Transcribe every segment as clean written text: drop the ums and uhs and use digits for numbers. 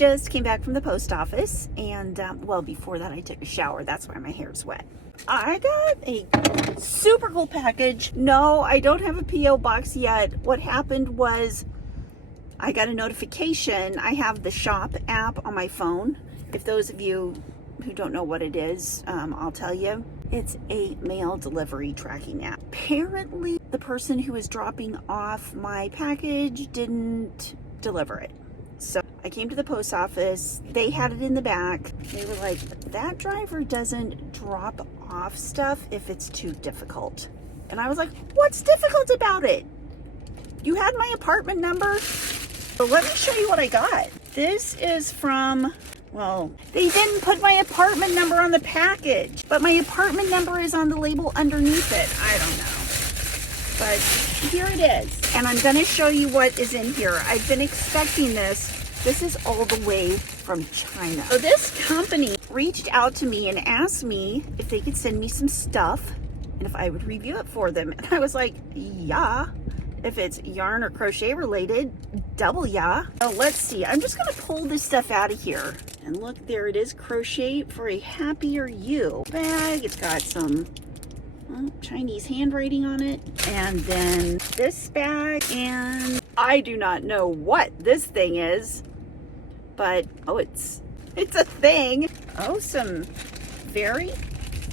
just came back from the post office, and well, before that I took a shower. That's why my hair's wet. I got a super cool package. No, I don't have a P.O. box yet. What happened was I got a notification. I have the shop app on my phone. If those of you who don't know what it is, I'll tell you. It's a mail delivery tracking app. Apparently, the person who was dropping off my package didn't deliver it. So I came to the post office. They had it in the back. They were like, that driver doesn't drop off stuff if it's too difficult. And I was like, what's difficult about it? You had my apartment number. So let me show you what I got. This is from, well, they didn't put my apartment number on the package, but my apartment number is on the label underneath it. I don't know. But here it is. And I'm gonna show you what is in here. I've been expecting this. This is all the way from China. So this company reached out to me and asked me if they could send me some stuff and if I would review it for them. And I was like, yeah. If it's yarn or crochet related, double yeah. So let's see, I'm just gonna pull this stuff out of here. And look, there it is, Crochet for a Happier You bag. It's got some Chinese handwriting on it. And then this bag, and I do not know what this thing is, but oh, it's a thing. Oh, some very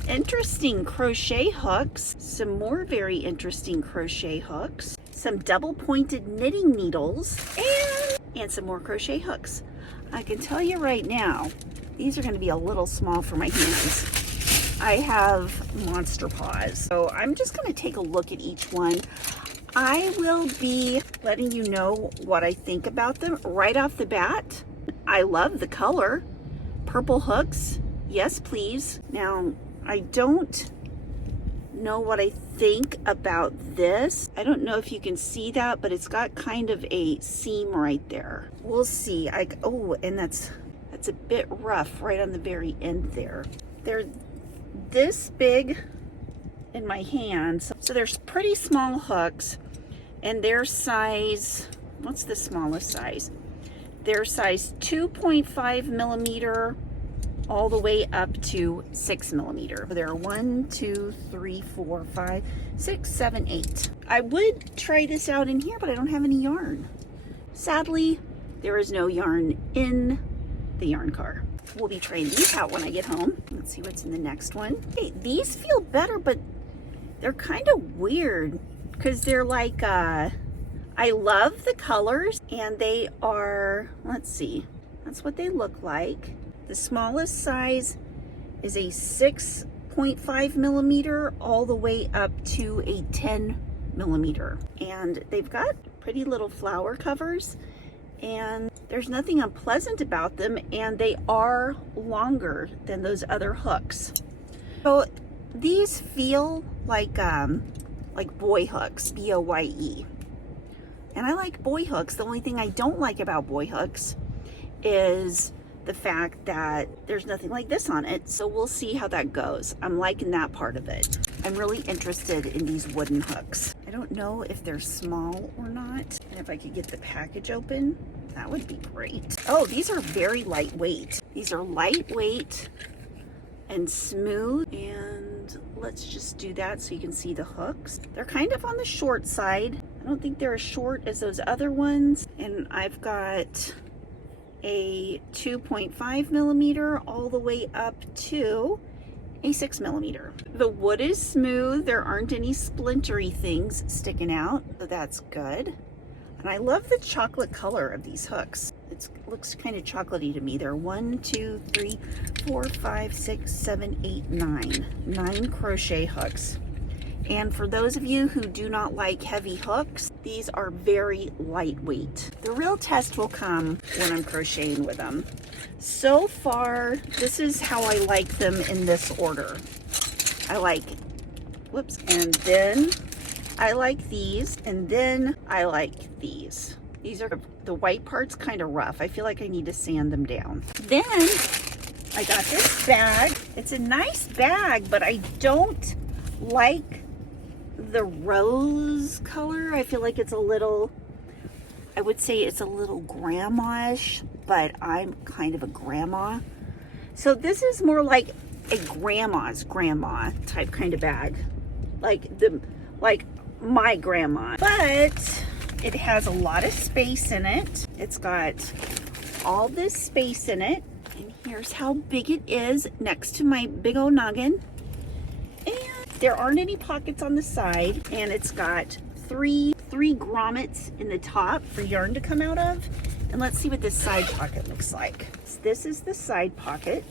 interesting crochet hooks, some more very interesting crochet hooks, some double pointed knitting needles, and some more crochet hooks. I can tell you right now, these are going to be a little small for my hands. I have monster paws, so I'm just going to take a look at each one. I will be letting you know what I think about them right off the bat. I love the color. Purple hooks, yes please. Now, I don't know what I think about this. I don't know if you can see that, but it's got kind of a seam right there. We'll see. Oh, and that's a bit rough right on the very end there. They're this big in my hands. So there's pretty small hooks, and their size, what's the smallest size? Their size 2.5 millimeter all the way up to 6 millimeter. There are 1, 2, 3, 4, 5, 6, 7, 8. I would try this out in here, but I don't have any yarn. Sadly, there is no yarn in the yarn car. We'll be trying these out when I get home. Let's see what's in the next one. Okay, these feel better, but they're kind of weird because they're like, I love the colors, and they are, let's see, that's what they look like. The smallest size is a 6.5 millimeter all the way up to a 10 millimeter. And they've got pretty little flower covers, and there's nothing unpleasant about them, and they are longer than those other hooks. So these feel like boy hooks, B-O-Y-E. And I like boy hooks. The only thing I don't like about boy hooks is the fact that there's nothing like this on it. So we'll see how that goes. I'm liking that part of it. I'm really interested in these wooden hooks. I don't know if they're small or not. And if I could get the package open, that would be great. Oh, these are very lightweight. These are lightweight and smooth. And let's just do that so you can see the hooks. They're kind of on the short side. I don't think they're as short as those other ones. And I've got a 2.5 millimeter all the way up to a 6 millimeter. The wood is smooth. There aren't any splintery things sticking out, so that's good. And I love the chocolate color of these hooks. It looks kind of chocolatey to me. There are 1, 2, 3, 4, 5, 6, 7, 8, 9. 9 crochet hooks. And for those of you who do not like heavy hooks, these are very lightweight. The real test will come when I'm crocheting with them. So far, this is how I like them in this order. I like, whoops, and then I like these, and then I like these. These are the white parts kind of rough. I feel like I need to sand them down. Then I got this bag. It's a nice bag, but I don't like the rose color. I feel like it's a little I would say it's a little grandma-ish, but I'm kind of a grandma. So this is more like a grandma's grandma type kind of bag. Like my grandma. But it has a lot of space in it. It's got all this space in it. And here's how big it is next to my big old noggin. And there aren't any pockets on the side. And it's got three grommets in the top for yarn to come out of. And let's see what this side pocket looks like. So this is the side pocket.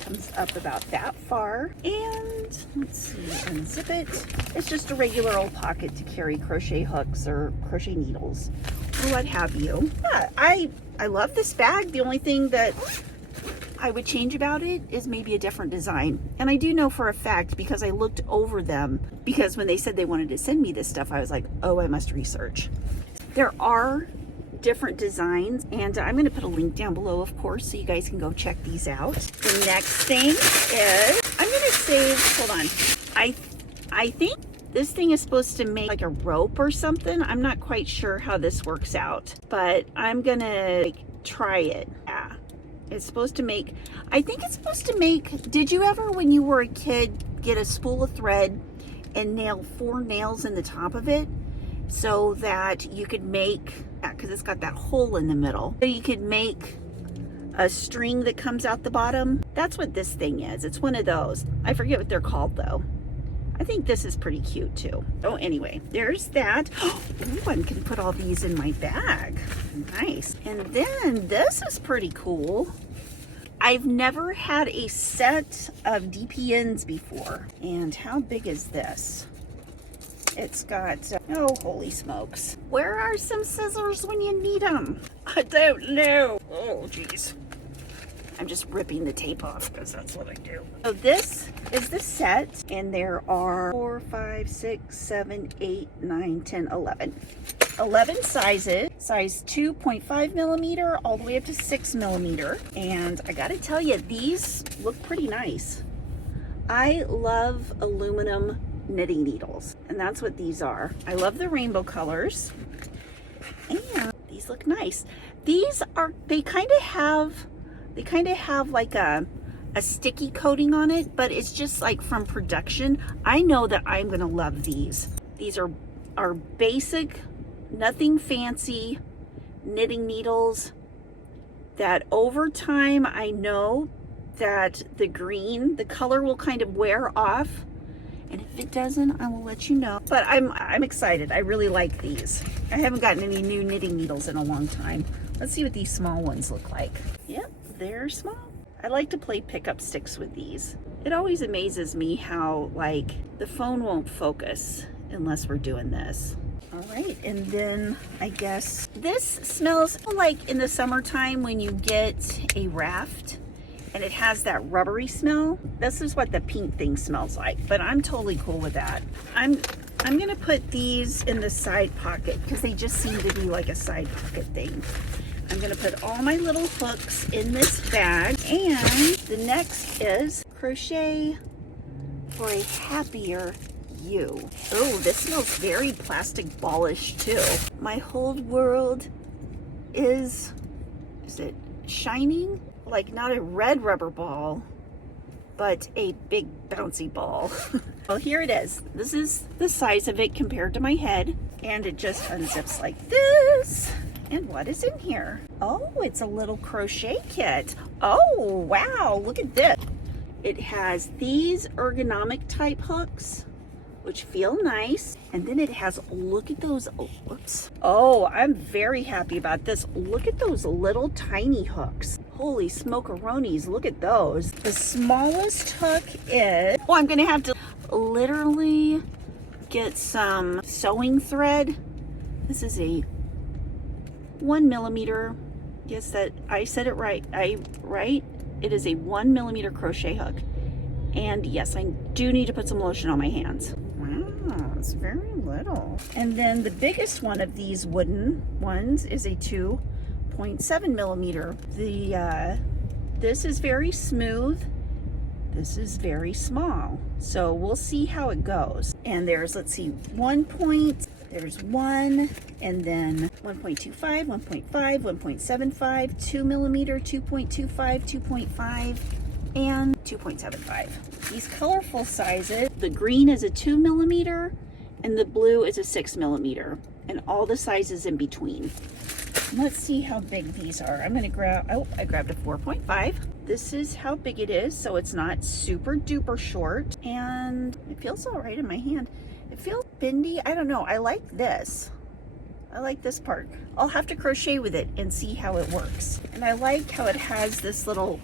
Comes up about that far. And let's see, unzip it. It's just a regular old pocket to carry crochet hooks or crochet needles or what have you. Yeah, I love this bag. The only thing that I would change about it is maybe a different design. And I do know for a fact, because I looked over them, because when they said they wanted to send me this stuff, I was like, oh, I must research. There are different designs, and I'm going to put a link down below, of course, so you guys can go check these out. The next thing is, I'm going to save, hold on, I think this thing is supposed to make like a rope or something. I'm not quite sure how this works out, but I'm going to try it. Yeah. It's supposed to make, I think it's supposed to make, did you ever when you were a kid get a spool of thread and nail 4 nails in the top of it so that you could make, because it's got that hole in the middle, so you could make a string that comes out the bottom? That's what this thing is. It's one of those. I forget what they're called though. I think this is pretty cute too. Oh, anyway, there's that. Ooh, I can put all these in my bag. Nice. And then this is pretty cool. I've never had a set of DPNs before. And how big is this? It's got, oh, holy smokes. Where are some scissors when you need them? I don't know. Oh, geez. I'm just ripping the tape off because that's what I do. So this is the set, and there are 4, 5, 6, 7, 8, 9, 10, 11. 11 sizes, size 2.5 millimeter all the way up to 6 millimeter. And I gotta tell you, these look pretty nice. I love aluminum knitting needles, and that's what these are. I love the rainbow colors, and these look nice. These are, they kind of have like a sticky coating on it, but it's just like from production. I know that I'm gonna love these. These are basic, nothing fancy knitting needles that over time, I know that the color will kind of wear off. And if it doesn't, I will let you know. But I'm excited. I really like these. I haven't gotten any new knitting needles in a long time. Let's see what these small ones look like. Yep, they're small. I like to play pickup sticks with these. It always amazes me how, like, the phone won't focus unless we're doing this. All right, and then I guess this smells like in the summertime when you get a raft and it has that rubbery smell. This is what the pink thing smells like, but I'm totally cool with that. I'm gonna put these in the side pocket because they just seem to be like a side pocket thing. I'm gonna put all my little hooks in this bag, and the next is crochet for a happier you. Oh, this smells very plastic ballish too. My whole world is it shining? Like not a red rubber ball, but a big bouncy ball. Well, here it is. This is the size of it compared to my head, and it just unzips like this. And what is in here? Oh, it's a little crochet kit. Oh, wow, look at this. It has these ergonomic type hooks, which feel nice. And then it has, look at those, oh, whoops. Oh, I'm very happy about this. Look at those little tiny hooks. Holy smokeronies, look at those. The smallest hook is, oh, I'm gonna have to literally get some sewing thread. This is a 1 millimeter. Yes, that I said it right. Right? It is a 1 millimeter crochet hook. And yes, I do need to put some lotion on my hands. Wow, it's very little. And then the biggest one of these wooden ones is a 2.7 millimeter. This is very smooth. This is very small. So we'll see how it goes. And there's, let's see, 1.8 There's 1, and then 1.25, 1.5, 1.75, 2 millimeter, 2.25, 2.5, and 2.75. These colorful sizes, the green is a 2 millimeter, and the blue is a 6 millimeter, and all the sizes in between. Let's see how big these are. I'm gonna grab, oh, I grabbed a 4.5. This is how big it is, so it's not super duper short, and it feels all right in my hand. It feels bendy. I don't know. I like this. I like this part. I'll have to crochet with it and see how it works. And I like how it has this little,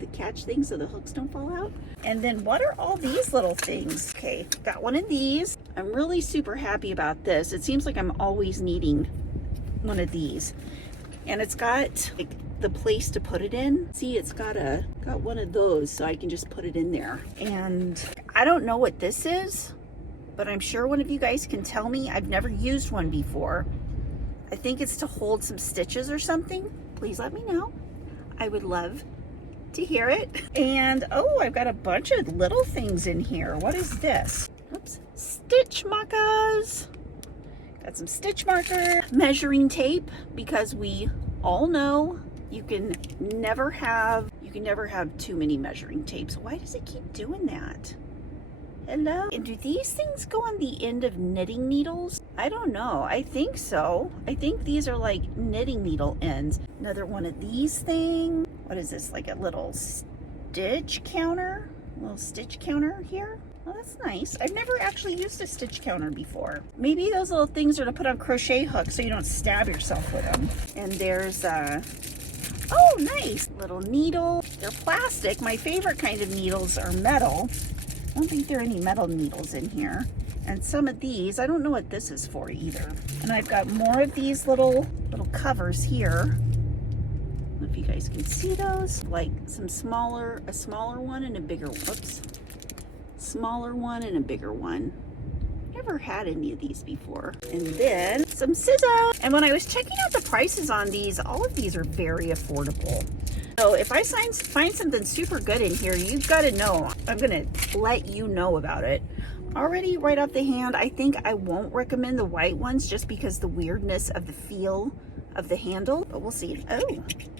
the catch thing so the hooks don't fall out. And then what are all these little things? Okay, got one of these. I'm really super happy about this. It seems like I'm always needing one of these. And it's got like the place to put it in. See, it's got one of those so I can just put it in there. And I don't know what this is, but I'm sure one of you guys can tell me. I've never used one before. I think it's to hold some stitches or something. Please let me know. I would love to hear it. And oh, I've got a bunch of little things in here. What is this? Oops, stitch markers. Got some stitch marker, measuring tape, because we all know you can never have too many measuring tapes. Why does it keep doing that? Hello? And do these things go on the end of knitting needles? I don't know. I think so. I think these are like knitting needle ends. Another one of these things. What is this? Like a little stitch counter? A little stitch counter here? Well, that's nice. I've never actually used a stitch counter before. Maybe those little things are to put on crochet hooks so you don't stab yourself with them. And there's oh, nice. Little needle. They're plastic. My favorite kind of needles are metal. I don't think there are any metal needles in here. And some of these, I don't know what this is for either. And I've got more of these little covers here. I don't know if you guys can see those. Like a smaller one and a bigger, whoops. Smaller one and a bigger one. Never had any of these before. And then some scissors. And when I was checking out the prices on these, all of these are very affordable. So if I find something super good in here, you've got to know. I'm going to let you know about it. Already right off the hand, I think I won't recommend the white ones just because the weirdness of the feel of the handle. But we'll see.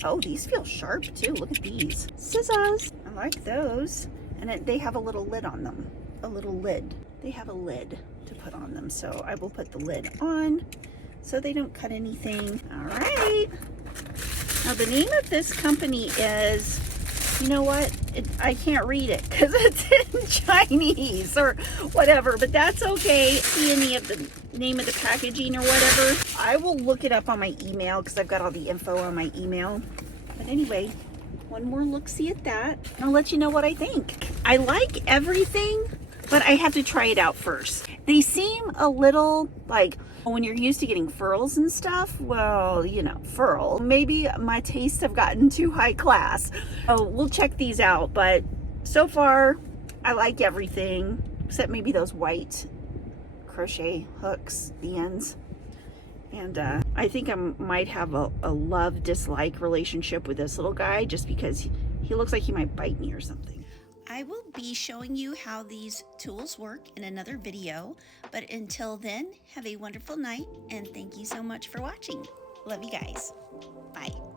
Oh, these feel sharp too. Look at these. Scissors. I like those. And they have a little lid on them. A little lid. They have a lid to put on them. So I will put the lid on so they don't cut anything. All right. Now the name of this company is, you know what? I can't read it because it's in Chinese or whatever, but that's okay. See any of the name of the packaging or whatever? I will look it up on my email because I've got all the info on my email. But anyway, one more look-see at that. I'll let you know what I think. I like everything, but I have to try it out first. They seem a little like, when you're used to getting furls and stuff, well, you know, furl. Maybe my tastes have gotten too high class. Oh, we'll check these out, but so far, I like everything, except maybe those white crochet hooks, the ends. And I think I might have a love-dislike relationship with this little guy just because he looks like he might bite me or something. I will be showing you how these tools work in another video, but until then, have a wonderful night and thank you so much for watching. Love you guys. Bye.